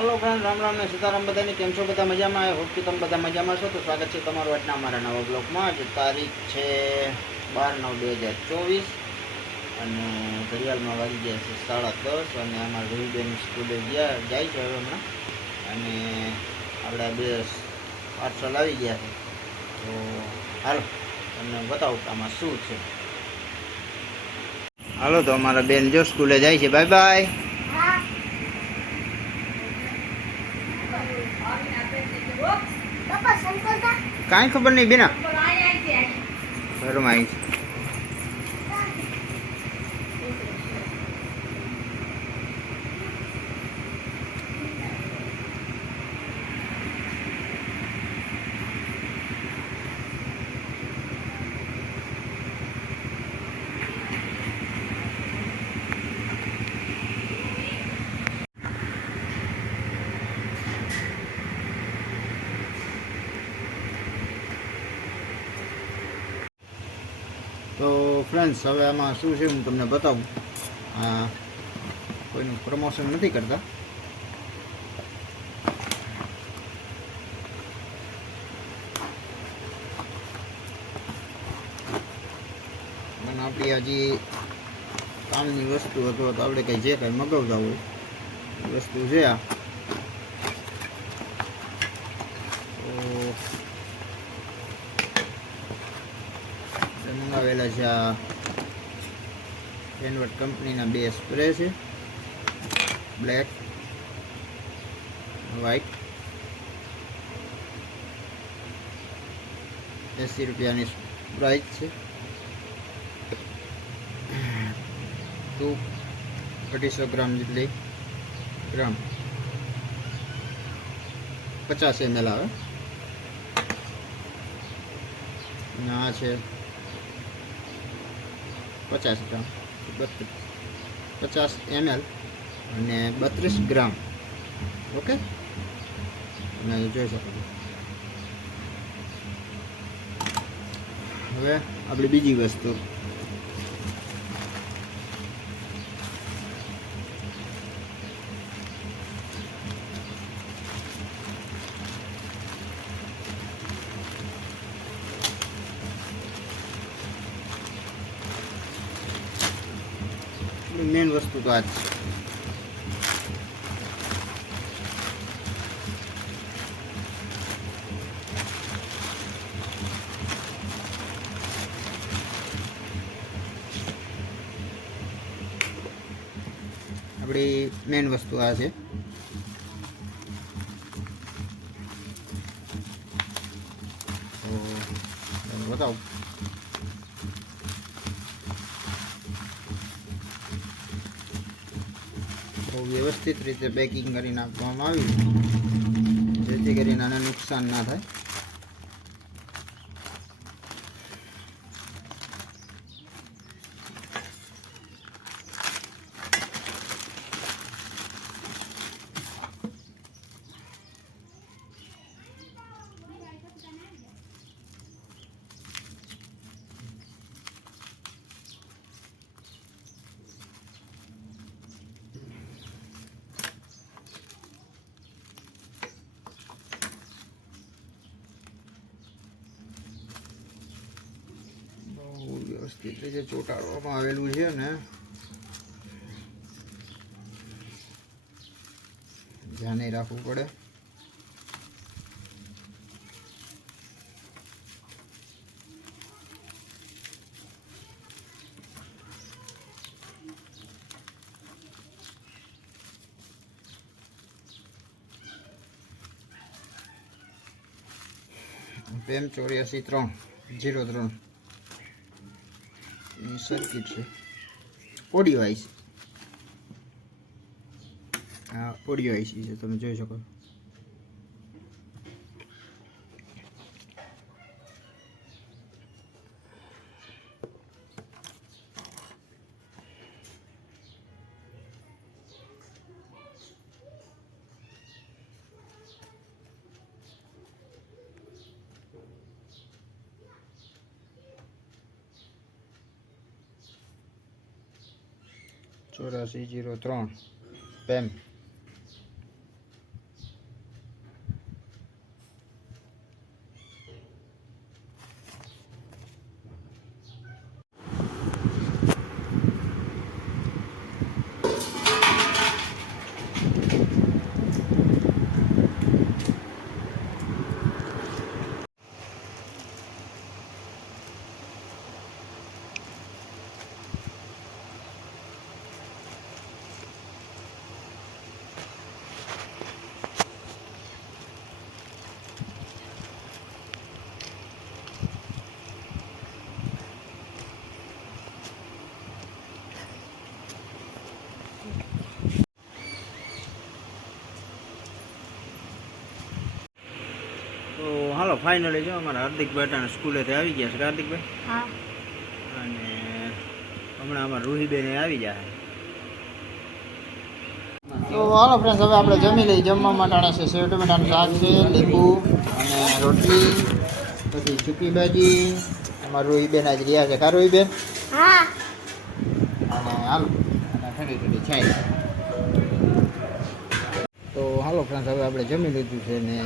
Hello friend, Ram Ram ने सीताराम बधाने केम छो बधा मजामां? आई होप कि तमे बधा मजामां छो। तो स्वागत है तमारुं आजना अमारा नवा ब्लॉगमां। आज तारीख है 12/9/2024 અને ઘડિયાળમાં વાગી ગયા છે 10:30 અને અમારા રવિબેન સ્કૂલે જાય છે હવે હમણાં અને આપણે બે પાર્સલ આવી ગયા છે. તો હાલો તમને બતાવું કે આમાં શું છે. હાલો તો અમારા બેન જો સ્કૂલે જાય છે. Bye bye. કાંઈ ખબર નહીં બેના, ઘરમાં આવી છે. તો ફ્રેન્ડ્સ, હવે આમાં શું છે હું તમને બતાવું. આ કોઈનું પ્રમોશન નથી કરતા. અને આપણી હજી કામની વસ્તુ અથવા તો આપણે કંઈ જે કંઈ મગાવતા હોય એ વસ્તુ છે. આ મંગાવેલા છે. આ એનવર્ટ કંપનીના 2 સ્પ્રે છે, બ્લેક વ્હાઈટ. 80 રૂપિયાની પ્રાઇસ છે. 200 ગ્રામ જેટલી ગ્રામ 50 ml આવે. અને આ છે 50 ગ્રામ 50 ml અને 32 ગ્રામ. ઓકે, તમે જોઈ શકો છો. હવે આપણી બીજી વસ્તુ, મેન વસ્તુ તો આ જ છે. આપણી મેન વસ્તુ આ છે. તો બતાવું. વ્યવસ્થિત રીતે પેકિંગ કરીને આપવામાં આવ્યું જેથી કરીને આને નુકસાન ના થાય. વ્યવસ્થિત રીતે ચોંટાડવામાં આવેલું છે ને ધ્યાને રાખવું પડે. PEM 84-303 સર્કિટ છે. ઓડિયો આઈસી, આ ઓડિયો આઈસી છે, તમે જોઈ શકો. ચોરાસી 03 PEM ફાઇનલી જો અમારા હાર્દિકભાઈ અટાણે સ્કૂલેથી આવી ગયા છે. હાર્દિકભાઈ હા અને હમણાં અમારા રૂહીબેન આવી જાય. તો હાલો ફ્રેન્ડ્સ, હવે આપણે જમી લઈએ. જમવા માટે છે સેવ ટમેટાનું શાક છે, લીંબુ અને રોટલી, પછી સૂકી ભાજી. અમારા રૂહીબેન આજ રહ્યા છે. કા રૂહીબેન? હા અને હાલો અને ઠંડી ઠંડી છાય. તો હાલો ફ્રેન્ડ્સ, હવે આપણે જમી લીધું છે ને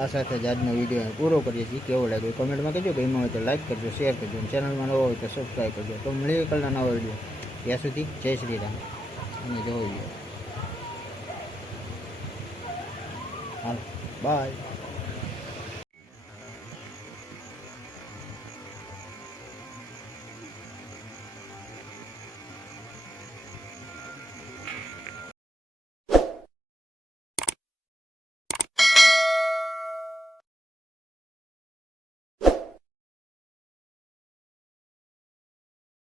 આ સાથે જ આજનો વિડીયો પૂરો કરીએ છીએ. કેવો લાગ્યો કમેન્ટમાં કહેજો. ગમ્યો હોય તો લાઈક કરજો, શેર કરજો, ચેનલમાં નવો હોય તો સબસ્ક્રાઈબ કરજો. તો મળીએ કાલના નવા વિડીયો. ત્યાં સુધી જય શ્રી રામ અને જય વિડીયો. Hello by.